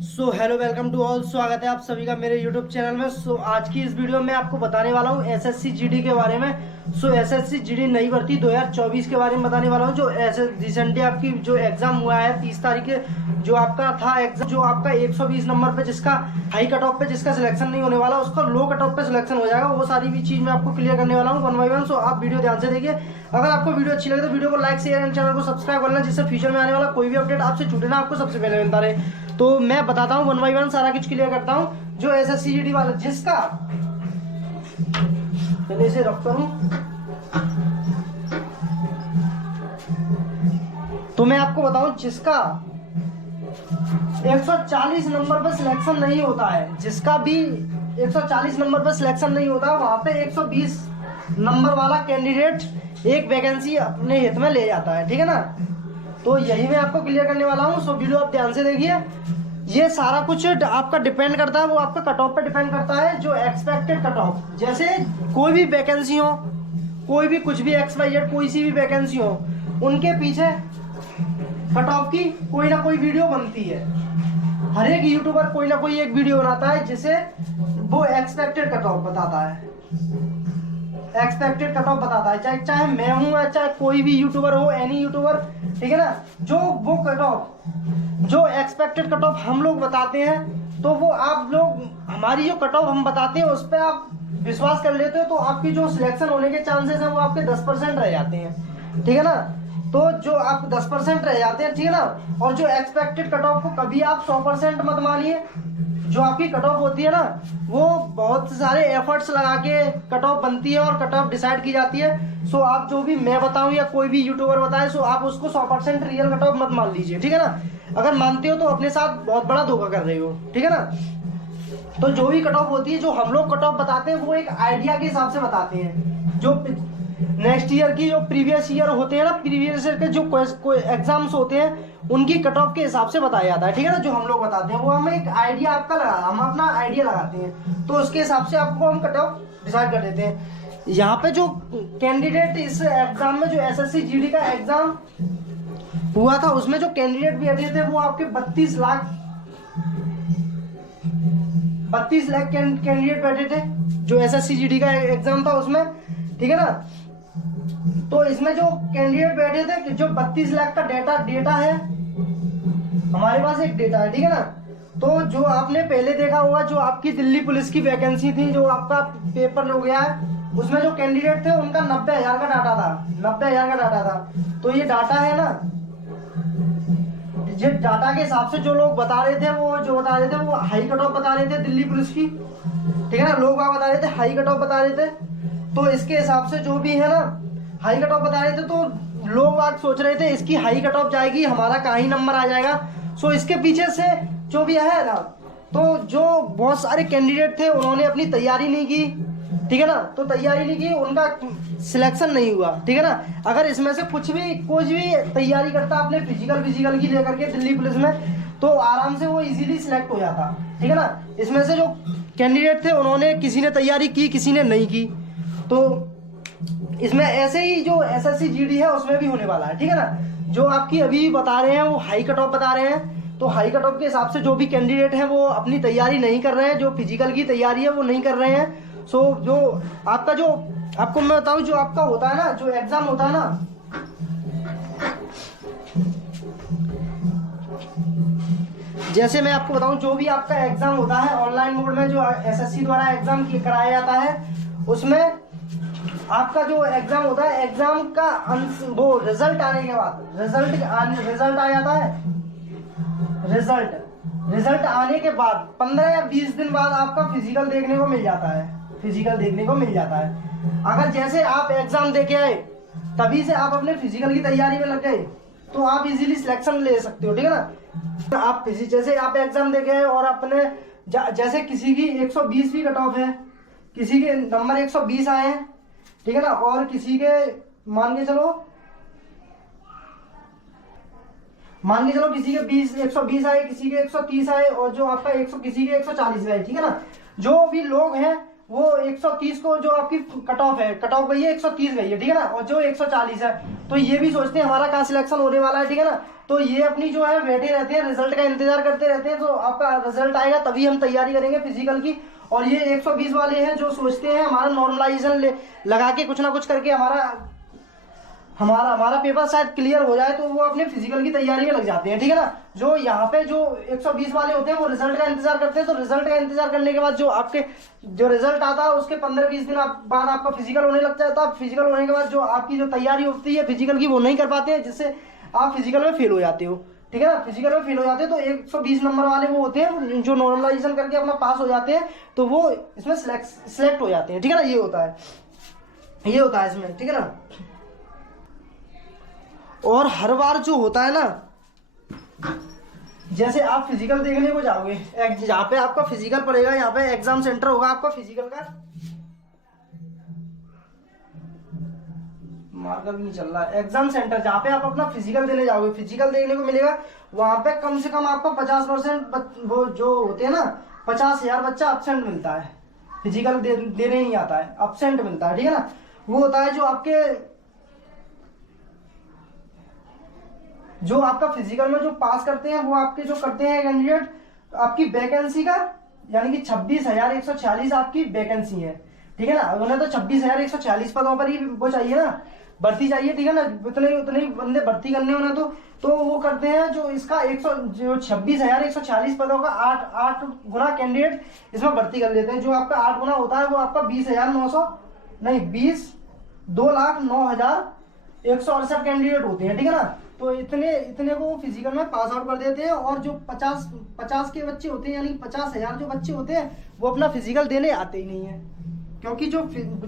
Hello welcome to all. स्वागत है आप सभी का मेरे यूट्यूब चैनल में। आज की इस वीडियो में आपको बताने वाला हूँ एसएससी जीडी के बारे में। एसएससी जीडी नई भर्ती 2024 के बारे में बताने वाला हूँ। जो रिसेंटली आपकी जो एग्जाम हुआ है 30 तारीख के, जो आपका था एग्जाम, जो आपका 120 नंबर पे जिसका हाई कट ऑफ पे जिसका सिलेक्शन नहीं होने वाला, उसका लो कट ऑफ पे सिलेक्शन हो जाएगा। वो सारी भी चीज मैं आपको क्लियर करने वाला हूँ वन बाई वन। आप वीडियो ध्यान से देखिए। अगर आपको वीडियो अच्छी लगे तो वीडियो को लाइक शेयर एंड चैनल को सब्सक्राइब करना, जिससे फ्यूचर में आने वाला कोई भी अपडेट आपसे छूटे ना, आपको सबसे पहले मिलता रहे। तो मैं बताता हूँ वन बाई वन, सारा कुछ क्लियर करता हूँ। जो एसएससी जीडी वाला जिसका, पहले इसे रखता हूँ। तो मैं आपको बताऊं, जिसका 140 नंबर पर सिलेक्शन नहीं होता है, जिसका भी 140 नंबर पर सिलेक्शन नहीं होता, वहां पे 120 नंबर वाला कैंडिडेट एक वैकेंसी अपने हित में ले जाता है। ठीक है ना। तो यही मैं आपको क्लियर करने वाला हूँ। वीडियो आप ध्यान से देखिए। ये सारा कुछ आपका डिपेंड करता है, वो आपका कट ऑफ पे डिपेंड करता है। जो एक्सपेक्टेड कट ऑफ, जैसे कोई भी वैकेंसी हो, कोई भी कुछ भी XYZ कोई सी भी वैकेंसी हो, उनके पीछे कट ऑफ की कोई ना कोई वीडियो बनती है। हर एक यूट्यूबर कोई ना कोई एक वीडियो बनाता है जिसे वो एक्सपेक्टेड कट ऑफ बताता है। एक्सपेक्टेड कट ऑफ बताता है, चाहे मैं हूं या चाहे कोई भी यूट्यूबर हो, एनी यूट्यूबर। ठीक है ना। जो वो कट ऑफ, जो एक्सपेक्टेड कट ऑफ हम लोग बताते हैं, तो वो आप लोग, हमारी जो कट ऑफ हम बताते हैं उस पर आप विश्वास कर लेते हो, तो आपकी जो सिलेक्शन होने के चांसेस हैं वो आपके 10% रह जाते हैं। ठीक है ना। तो जो आप 10% रह जाते हैं, ठीक है ना। और जो एक्सपेक्टेड कट ऑफ को कभी आप 100% मत मानिए। जो आपकी कट ऑफ होती है ना, वो बहुत सारे एफर्ट्स लगा के कट ऑफ बनती है और कट ऑफ डिसाइड की जाती है। आप जो भी मैं बताऊं या कोई भी यूट्यूबर बताए, आप उसको 100% रियल कट ऑफ मत मान लीजिए। ठीक है ना। अगर मानते हो तो अपने साथ बहुत बड़ा धोखा कर रहे हो। ठीक है ना। तो जो भी कट ऑफ होती है, जो हम लोग कट ऑफ बताते हैं, वो एक आइडिया के हिसाब से बताते हैं। जो नेक्स्ट ईयर की, जो प्रीवियस ईयर होते हैं ना, प्रीवियस ईयर के जो एग्जाम्स होते हैं, उनकी कट ऑफ के हिसाब से बताया जाता है। ठीक है ना। जो हम लोग बताते हैं वो हम एक आइडिया आपका हम अपना आइडिया लगाते हैं, तो उसके हिसाब से आपको हम कट ऑफ डिसाइड कर देते हैं। यहाँ पे जो कैंडिडेट इस एग्जाम में, जो एसएससी जीडी का एग्जाम हुआ था, उसमें जो कैंडिडेट बैठे थे वो आपके 32 लाख कैंडिडेट बैठे थे, जो एसएससी जीडी का एग्जाम था उसमें। ठीक है ना। तो इसमें जो कैंडिडेट बैठे थे, जो 32 लाख का डेटा है, हमारे पास एक डेटा है। ठीक है ना। तो जो आपने पहले देखा होगा, जो आपकी दिल्ली पुलिस की वैकेंसी थी, जो आपका पेपर हो गया है, उसमें जो कैंडिडेट थे उनका 90,000 का डाटा था। 90,000 का डाटा था। तो ये डाटा है ना, जिस डाटा के हिसाब से जो लोग बता रहे थे, वो हाई कट ऑफ बता रहे थे दिल्ली पुलिस की। ठीक है ना। लोग बता रहे थे हाई कट ऑफ बता रहे थे। तो इसके हिसाब से जो भी है ना, हाई कट ऑफ बता रहे थे, तो लोग बात सोच रहे थे इसकी हाई कट ऑफ जाएगी, हमारा का ही नंबर आ जाएगा। इसके पीछे से जो भी है ना, तो जो बहुत सारे कैंडिडेट थे उन्होंने अपनी तैयारी नहीं की। ठीक है ना। तो तैयारी नहीं की, उनका सिलेक्शन नहीं हुआ। ठीक है ना। अगर इसमें से कुछ भी तैयारी करता अपने फिजिकल की लेकर के दिल्ली पुलिस में, तो आराम से वो इजीली सिलेक्ट हो जाता। ठीक है ना। इसमें से जो कैंडिडेट थे, उन्होंने किसी ने तैयारी की, किसी ने नहीं की। तो इसमें ऐसे ही जो एसएससी जीडी है उसमें भी होने वाला है। ठीक है ना। जो आपकी अभी बता रहे हैं वो हाई कट ऑफ बता रहे हैं, तो हाई कट ऑफ के हिसाब से जो भी कैंडिडेट हैं वो अपनी तैयारी नहीं कर रहे हैं, जो फिजिकल की तैयारी है वो नहीं कर रहे हैं। जो आपका, जो आपको मैं बताऊं, जो आपका होता है ना, जो एग्जाम होता है ना, जैसे मैं आपको बताऊं, जो भी आपका एग्जाम होता है ऑनलाइन मोड में, जो एसएससी द्वारा एग्जाम कराया जाता है, उसमें आपका जो एग्जाम होता है, एग्जाम का वो रिजल्ट आने के बाद, रिजल्ट आ जाता है। रिजल्ट आने के बाद 15 या 20 दिन बाद आपका फिजिकल देखने को मिल जाता है। अगर जैसे आप एग्जाम देके आए, तभी से आप अपने फिजिकल की तैयारी में लग गए, तो आप इजीली सिलेक्शन ले सकते हो। ठीक है ना। आप जैसे आप एग्जाम देके आए और अपने जैसे किसी की 120 भी कट ऑफ है, किसी के नंबर 120 आए हैं। ठीक है ना। और किसी के मान के चलो किसी के 120 आए, किसी के 130 आए, और जो आपका किसी के 140 आए। ठीक है ना। जो भी लोग हैं वो 130 को जो आपकी कट ऑफ है, कट ऑफ गई है 130 गई है, ठीक है ना, और जो 140 है, तो ये भी सोचते हैं हमारा कहाँ सिलेक्शन होने वाला है, ठीक है ना। तो ये अपनी जो है बैठे रहते हैं, रिजल्ट का इंतजार करते रहते हैं, तो आपका रिजल्ट आएगा तभी हम तैयारी करेंगे फिजिकल की। और ये 120 वाले हैं जो सोचते हैं हमारा नॉर्मलाइजेशन लगा के कुछ ना कुछ करके हमारा पेपर शायद क्लियर हो जाए, तो वो अपने फिजिकल की तैयारी में लग जाते हैं, ठीक है ना। जो यहाँ पे जो 120 वाले होते हैं वो रिजल्ट का इंतजार करते हैं, तो रिजल्ट का इंतजार करने के बाद जो रिजल्ट आता है उसके 15-20 दिन बाद आपका फिजिकल होने लग जाता है। फिजिकल होने के बाद जो आपकी जो तैयारी होती है फिजिकल की वो नहीं कर पाते हैं, जिससे आप फिजिकल में फेल हो जाते हो, ठीक है ना। फिजिकल में फेल हो जाते हैं तो 120 नंबर वाले वो होते हैं जो नॉर्मलाइजेशन करके अपना पास हो जाते हैं, तो वो इसमें सिलेक्ट हो जाते हैं, ठीक है ना। ये होता है इसमें, ठीक है ना। और हर बार जो होता है ना, जैसे आप फिजिकल देखने को जाओगे, जहाँ पे आपका फिजिकल पड़ेगा, यहाँ पे एग्जाम सेंटर होगा आपका फिजिकल का, मार्कर नहीं चल रहा है, एग्जाम सेंटर जहाँ पे आप अपना फिजिकल देने जाओगे, फिजिकल देखने को मिलेगा, वहां पे कम से कम आपको 50% वो जो होते हैं ना 50,000 बच्चा एब्सेंट मिलता है, फिजिकल देने नहीं आता है, एब्सेंट मिलता है, ठीक है ना। वो होता है जो आपका फिजिकल में जो पास करते हैं, वो आपके जो करते हैं कैंडिडेट, आपकी वैकेंसी का यानी कि 26,146 आपकी वैकेंसी है, ठीक है ना। उन्हें तो 26,146 पदों पर ही वो चाहिए ना, भर्ती चाहिए, ठीक है ना। उतने बंदे भर्ती करने होना, तो वो करते हैं जो इसका 26,140 पदों का 8 गुना कैंडिडेट इसमें भर्ती कर लेते हैं। जो आपका 8 गुना होता है वो आपका 2,09,168 कैंडिडेट होते हैं, ठीक है ना। तो इतने को फिजिकल में पास आउट कर देते हैं। और जो 50 के बच्चे होते हैं, यानी 50,000 जो बच्चे होते हैं, वो अपना फिजिकल देने आते ही नहीं है, क्योंकि जो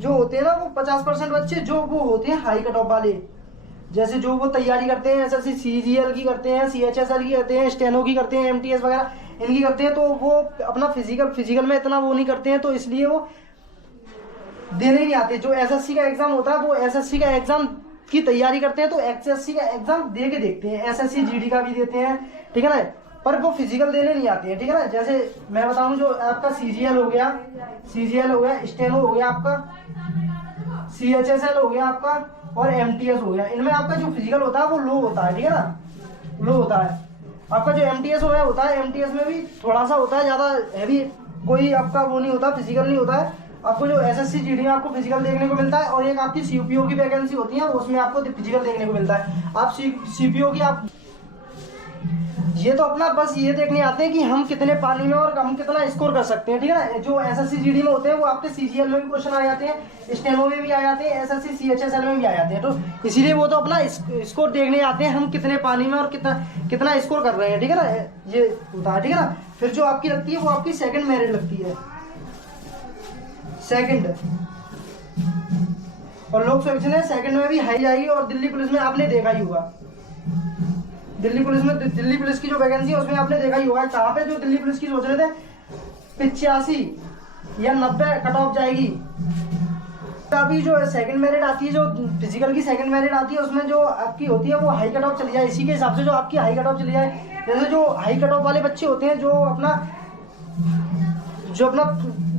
होते हैं ना वो 50% बच्चे जो वो होते हैं हाई कट ऑफ वाले, जैसे जो वो तैयारी करते हैं एसएससी सीजीएल की करते हैं, सीएचएसएल की करते हैं, स्टेनो की करते हैं, एमटीएस वगैरह इनकी करते हैं, तो वो अपना फिजिकल में इतना वो नहीं करते हैं, तो इसलिए वो देने नहीं आते। जो एसएससी का एग्जाम होता है वो एसएससी का एग्जाम की तैयारी करते हैं, तो एसएससी का एग्जाम दे के देखते हैं, एसएससी जीडी का भी देते हैं, ठीक है ना, पर वो फिजिकल देने नहीं आते हैं, ठीक है ना। जैसे मैं बताऊं, जो आपका सीजीएल हो गया, स्टेनो हो गया आपका, सीएचएसएल हो गया आपका, और एमटीएस हो गया, इनमें आपका जो फिजिकल होता है वो लो होता है, ठीक है ना, लो होता है। आपका जो एमटीएस होता है, एमटीएस में भी थोड़ा सा होता है, ज्यादा हैवी कोई आपका वो नहीं होता, फिजिकल नहीं होता है। आपको जो एसएससी जीडी में आपको फिजिकल देखने को मिलता है, और एक आपकी सीपीओ की वैकेंसी होती है, उसमें आपको फिजिकल देखने को मिलता है। आप सीपीओ की आप ये तो अपना बस ये देखने आते हैं कि हम कितने पानी में और हम कितना स्कोर कर सकते हैं, ठीक है ना। जो एसएससी जीडी में होते हैं वो आपके सीजीएल में भी क्वेश्चन आ जाते हैं, स्टेनो में भी आ जाते हैं, एसएससी सीएचएसएल में भी आ जाते हैं, तो इसीलिए वो तो अपना स्कोर देखने आते हैं हम कितने पानी में और कितना स्कोर कर रहे हैं, ठीक है ना, ये होता है, ठीक है ना। फिर जो आपकी लगती है वो आपकी सेकंड मेरिट लगती है, सेकंड, और लोग सोचते हैं सेकंड में भी हाई आएगी। और दिल्ली पुलिस में आपने देखा ही होगा, दिल्ली पुलिस की जो वैकेंसी है उसमें आपने देखा ही होगा, कहाँ पे जो दिल्ली पुलिस की सोच रहे थे 85 या 90 कट ऑफ जाएगी। अभी जो सेकंड मेरिट आती है, जो फिजिकल की सेकंड मेरिट आती है, उसमें जो आपकी होती है वो हाई कट ऑफ चली जाए, इसी के हिसाब से जो आपकी हाई कट ऑफ चली जाए। जैसे जो हाई कट ऑफ वाले बच्चे होते हैं, जो अपना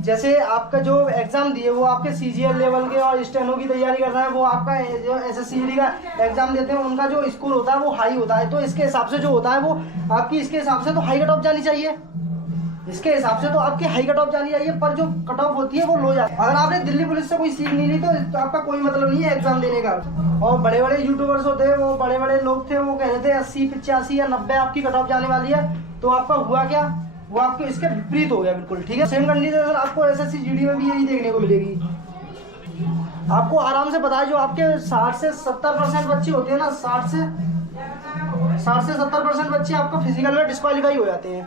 जैसे आपका जो एग्जाम दिए वो आपके सीजीएल लेवल के और स्टेनो की तैयारी कर रहे हैं, वो आपका जो एसएससी का एग्जाम देते हैं, उनका जो स्कोर होता है वो हाई होता है, तो इसके हिसाब से जो होता है वो आपकी इसके हिसाब से तो हाई कट ऑफ जानी चाहिए, इसके हिसाब से तो आपकी हाई कट ऑफ जानी चाहिए, पर जो कट ऑफ होती है वो लो जाती है। अगर आपने दिल्ली पुलिस से कोई सीख नहीं ली तो आपका कोई मतलब नहीं है एग्जाम देने का। और बड़े बड़े यूट्यूबर्स होते हैं, वो बड़े बड़े लोग थे, वो कह रहे थे 80, 85 या 90 आपकी कट ऑफ जाने वाली है, तो आपका हुआ क्या, वो आपके इसके विपरीत हो गया बिल्कुल, ठीक है। सेम कंडीशन आपको एसएससी जीडी में भी यही देखने को मिलेगी। आपको आराम से पता है, जो आपके 60 से 70% बच्चे होते हैं ना, 60 से 70% बच्चे आपका फिजिकल में डिस्क्वालीफाई हो जाते हैं,